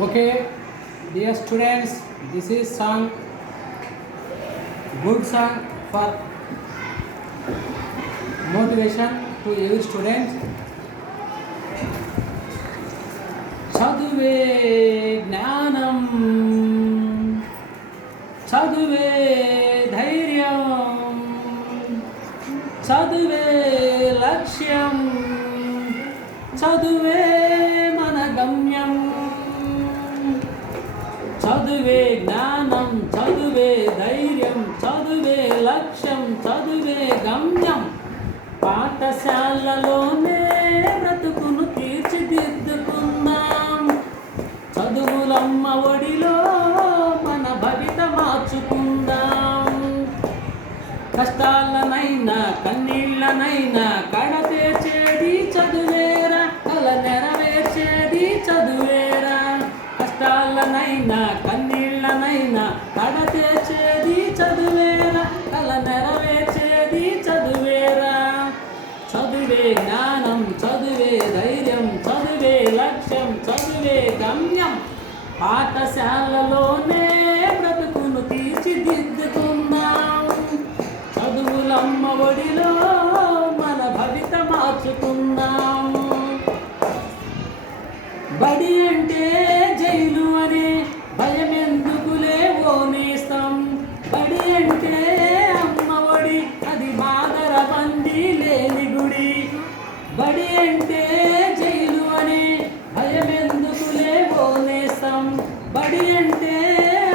Okay, dear students, this is song, good song for motivation to every student. చదువే జ్ఞానం చదువే ధైర్యం చదువే లక్ష్యం చదువే చదువే జ్ఞానం చదువే ధైర్యం చదువే లక్ష్యం చదువే గమ్యం. పాఠశాలలోనే బ్రతుకును తీర్చిదిద్దుకుందాం. చదువులమ్మ ఒడిలో మన భవిత మార్చుకుందాం. కష్టాలనైనా కన్నీళ్ళనైనా కడతేర్చేది చదువేరా కల నెరవేర్చేది చదువే కష్టాలనైనా కన్నీళ్ళనైనా కడతేర్చేది చదువేరా కల నెరవేర్చేది చదువేరా. చదువే జ్ఞానం చదువే ధైర్యం చదువే లక్ష్యం చదువే గమ్యం. పాఠశాలలోనే బ్రతుకును తీర్చిదిద్దుకుందాం చదువులమ్మ ఒడిలో మన భవిత మార్చుకుందాం బడి బడి అంటే జైలు అని భయం ఎందుకులే ఓనేస్తాం బడి అంటే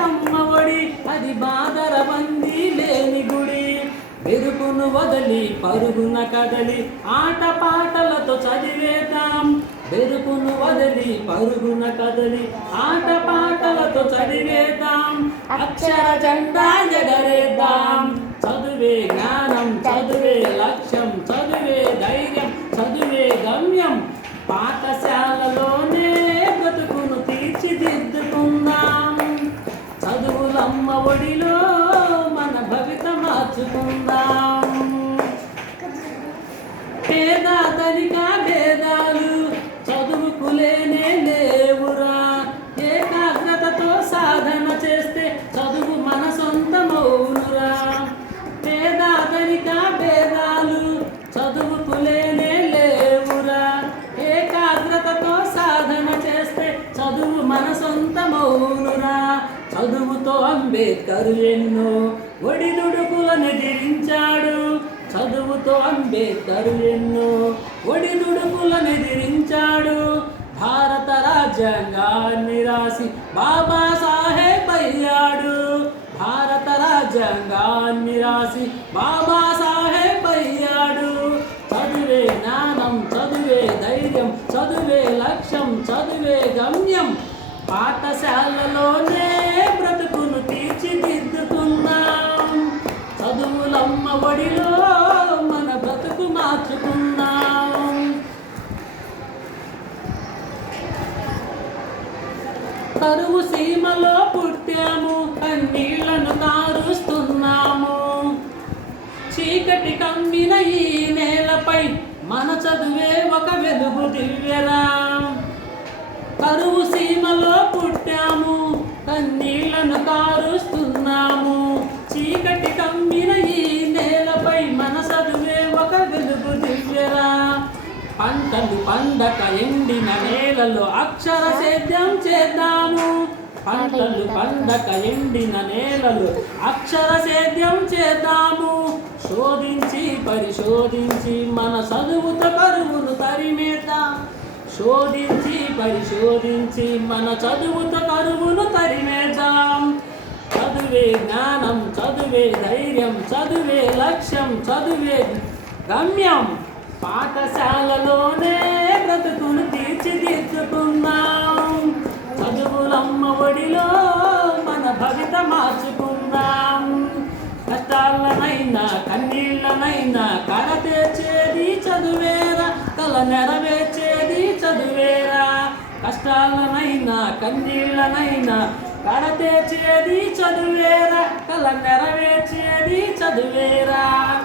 అమ్మ ఒడి అది బాధర బందీ లేని గుడి. మెరుపును వదలి పరుగున కదలి ఆట పాటలతో చదివేద్దాం. మెరుపును వదలి పరుగున కదలి ఆట పాటలతో చదివేద్దాం. అక్షర జెండా ఎగరేద్దాం. చదువే భవిత మార్చుకుందాం పేద ధనిక భేదాలు చదువుకులేనే లేవురా. ఏకాగ్రతతో సాధన చేస్తే చదువు మన సొంతమవునురా. పేద ధనిక భేదాలు చదువుకులేనే లేవురా. ఏకాగ్రతతో సాధన చేస్తే చదువు మన సొంతమవునురా. చదువుతో అంబేద్కర్ ఎన్నో ఒడిదుడుకులను ఎదిరించాడు చదువుతో అంబేద్కర్ ఎన్నో ఒడిదుడుకులను ఎదిరించాడు భారత రాజ్యాంగాన్ని రాసి బాబాసాహెబ్ అయ్యాడు. భారత రాజ్యాంగాన్ని రాసి బాబాసాహెబ్ అయ్యాడు. చదువే జ్ఞానం చదువే ధైర్యం చదువే లక్ష్యం చదువే గమ్యం. పాఠశాలలోనే ఒడిలో మన బ్రతుకు మార్చుకున్నాం కరువు సీమలో పుట్టాము కన్నీళ్ళను కారుస్తున్నాము చీకటి కమ్మిన ఈ నేలపై మన చదువే ఒక వెలుగు దివ్యరా. కరువు సీమలో పుట్టి వెలుగు దివ్యరా పంటలు పండక ఎండిన నేలలో అక్షర సేద్యం చేద్దాము. పంటలు పండక ఎండిన నేలలు అక్షర సేద్యం చేద్దాము. శోధించి పరిశోధించి మన చదువుత కరువును తరిమేద్దాం. శోధించి పరిశోధించి మన చదువుత కరువును తరిమేద్దాం. చదువే జ్ఞానం చదువే ధైర్యం చదువే లక్ష్యం చదువే గమ్యం. పాఠశాలలోనే బ్రతుకులు తీర్చిదిద్దుకుందాం. చదువులమ్మ ఒడిలో మన భవిత మార్చుకుందాం. కష్టాలనైనా కన్నీళ్ళనైనా కర తెచ్చేది చదువేరా కల నెరవేర్చేది చదువేరా. కష్టాలనైనా కన్నీళ్ళనైనా కర తెచ్చేది చదువేరా కల నెరవేర్చేది చదువేరా.